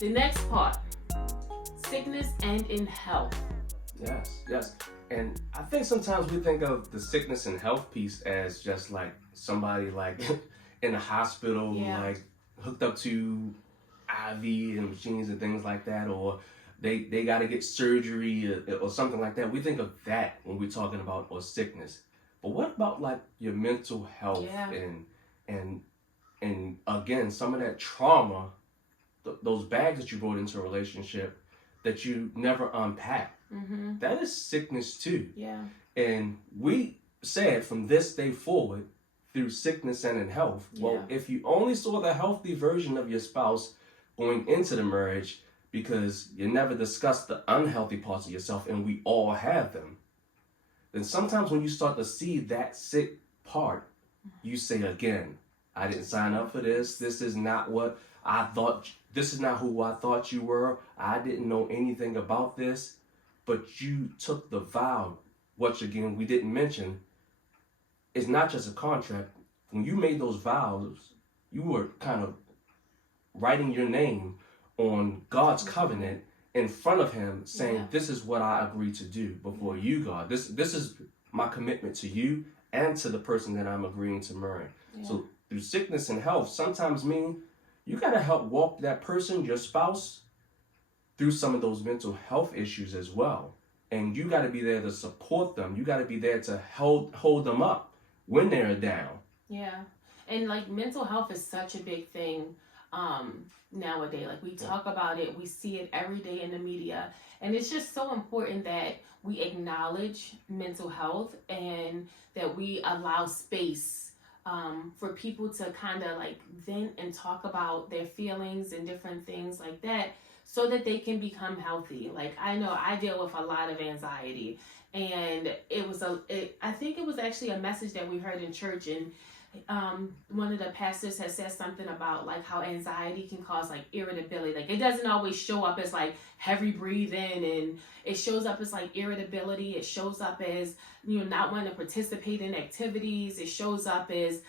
The next part, sickness and in health. Yes. And I think sometimes we think of the sickness and health piece as just like somebody like in the hospital, Yeah. like hooked up to IV and machines and things like that, or they got to get surgery or something like that. We think of that when we're talking about or sickness. But what about like your mental health Yeah. and and again some of that trauma, those bags that you brought into a relationship that you never unpacked? Mm-hmm. That is sickness too. Yeah. And we said from this day forward, through sickness and in health, well, if you only saw the healthy version of your spouse going into the marriage because you never discussed the unhealthy parts of yourself, and we all have them, then sometimes when you start to see that sick part, you say again, I didn't sign up for this. This is not what I thought. This is not who I thought you were. I didn't know anything about this. But you took the vow, which again we didn't mention, is not just a contract. When you made those vows, you were kind of writing your name on God's covenant in front of him, saying, this is what I agree to do before you, God. This is my commitment to you and to the person that I'm agreeing to marry. So through sickness and health, sometimes mean you got to help walk that person, your spouse, through some of those mental health issues as well. And you got to be there to support them. You got to be there to hold them up when they're down. Yeah. And like mental health is such a big thing nowadays. Like we talk about it, we see it every day in the media. And it's just so important that we acknowledge mental health and that we allow space for people to kind of like vent and talk about their feelings and different things like that, so that they can become healthy. Like I know I deal with a lot of anxiety, and I think it was actually a message that we heard in church, and one of the pastors has said something about like how anxiety can cause like irritability. Like it doesn't always show up as like heavy breathing, and it shows up as like irritability. It shows up as, not wanting to participate in activities. It shows up as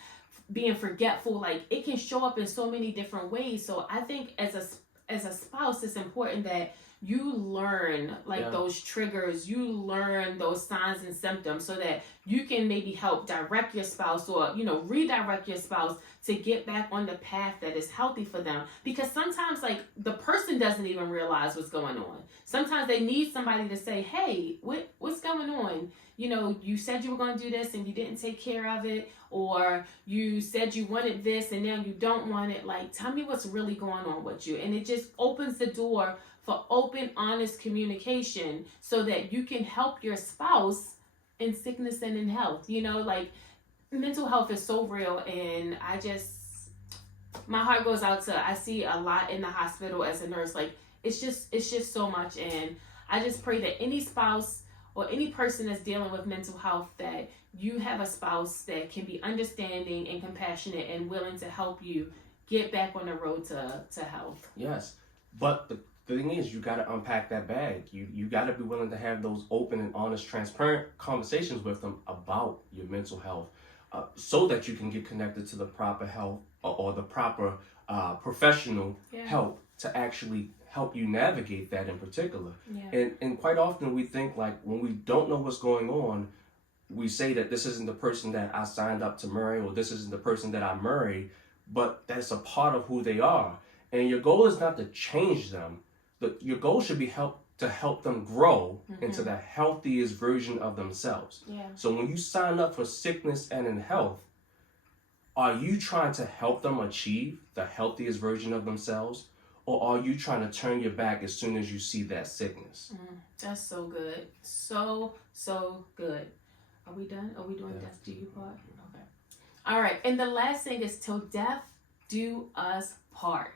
being forgetful. Like it can show up in so many different ways. So I think as a spouse, it's important that you learn those triggers, you learn those signs and symptoms, so that you can maybe help direct your spouse, or redirect your spouse to get back on the path that is healthy for them. Because sometimes like the person doesn't even realize what's going on. Sometimes they need somebody to say, hey, what's going on? You said you were going to do this and you didn't take care of it, or you said you wanted this and now you don't want it. Like, tell me what's really going on with you. And it just opens the door for open, honest communication, so that you can help your spouse in sickness and in health. Like mental health is so real, and my heart goes out to, I see a lot in the hospital as a nurse. Like it's just so much, and I just pray that any spouse or any person that's dealing with mental health, that you have a spouse that can be understanding and compassionate and willing to help you get back on the road to health. Yes, but the thing is, you got to unpack that bag. You got to be willing to have those open and honest, transparent conversations with them about your mental health, so that you can get connected to the proper health or the proper professional help to actually help you navigate that in particular. And quite often we think like when we don't know what's going on, we say that this isn't the person that I signed up to marry, or this isn't the person that I married, but that's a part of who they are. And your goal is not to change them. Your goal should be to help them grow into the healthiest version of themselves. So when you sign up for sickness and in health, are you trying to help them achieve the healthiest version of themselves? Or are you trying to turn your back as soon as you see that sickness? That's so good. So good. Are we done? Are we doing death do you part? Okay. All right. And the last thing is till death do us part.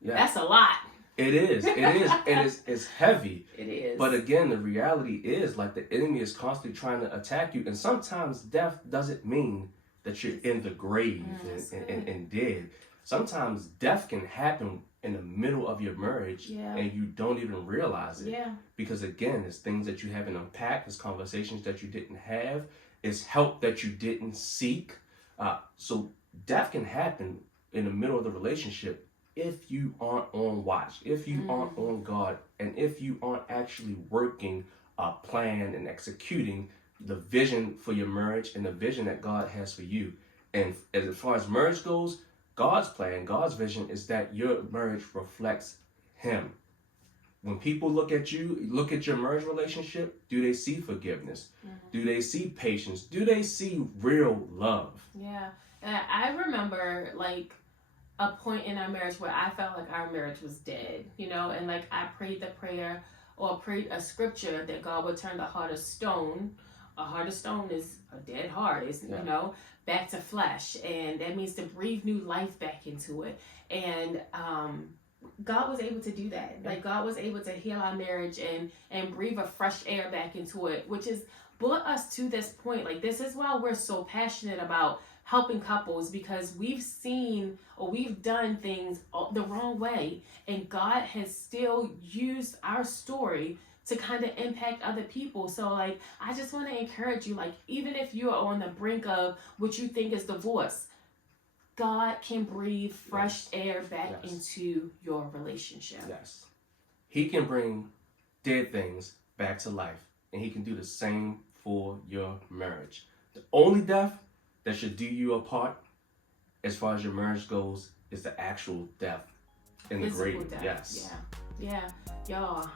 Yeah. That's a lot. It is. And it's heavy. It is. But again, the reality is like the enemy is constantly trying to attack you. And sometimes death doesn't mean that you're in the grave and dead. Sometimes death can happen in the middle of your marriage and you don't even realize it. Because again, it's things that you haven't unpacked, it's conversations that you didn't have, it's help that you didn't seek. So death can happen in the middle of the relationship if you aren't on watch, if you aren't on guard, and if you aren't actually working a plan and executing the vision for your marriage and the vision that God has for you. And as far as marriage goes, God's plan, God's vision is that your marriage reflects Him. When people look at you, look at your marriage relationship, do they see forgiveness? Do they see patience? Do they see real love? Yeah. I remember like a point in our marriage where I felt like our marriage was dead, and like I prayed the prayer or prayed a scripture that God would turn the heart of stone. A heart of stone is a dead heart, back to flesh. And that means to breathe new life back into it. And God was able to do that. Like God was able to heal our marriage and breathe a fresh air back into it, which has brought us to this point. Like this is why we're so passionate about helping couples, because we've seen or we've done things the wrong way, and God has still used our story to kind of impact other people. So like I just want to encourage you, like even if you are on the brink of what you think is divorce, God can breathe fresh air back into your relationship. Yes. He can bring dead things back to life, and He can do the same for your marriage. The only death that should do you apart as far as your marriage goes is the actual death in the grave. Yes. Yeah. Y'all.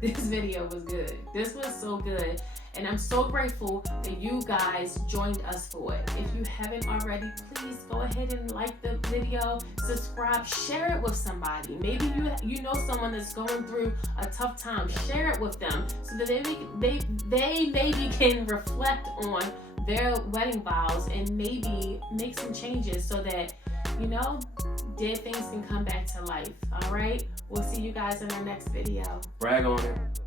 This video was good. This was so good. And I'm so grateful that you guys joined us for it. If you haven't already, please go ahead and like the video, subscribe, share it with somebody. Maybe you know someone that's going through a tough time. Share it with them so that they maybe can reflect on their wedding vows and maybe make some changes so that, dead things can come back to life. All right? We'll see you guys in our next video. Brag on it.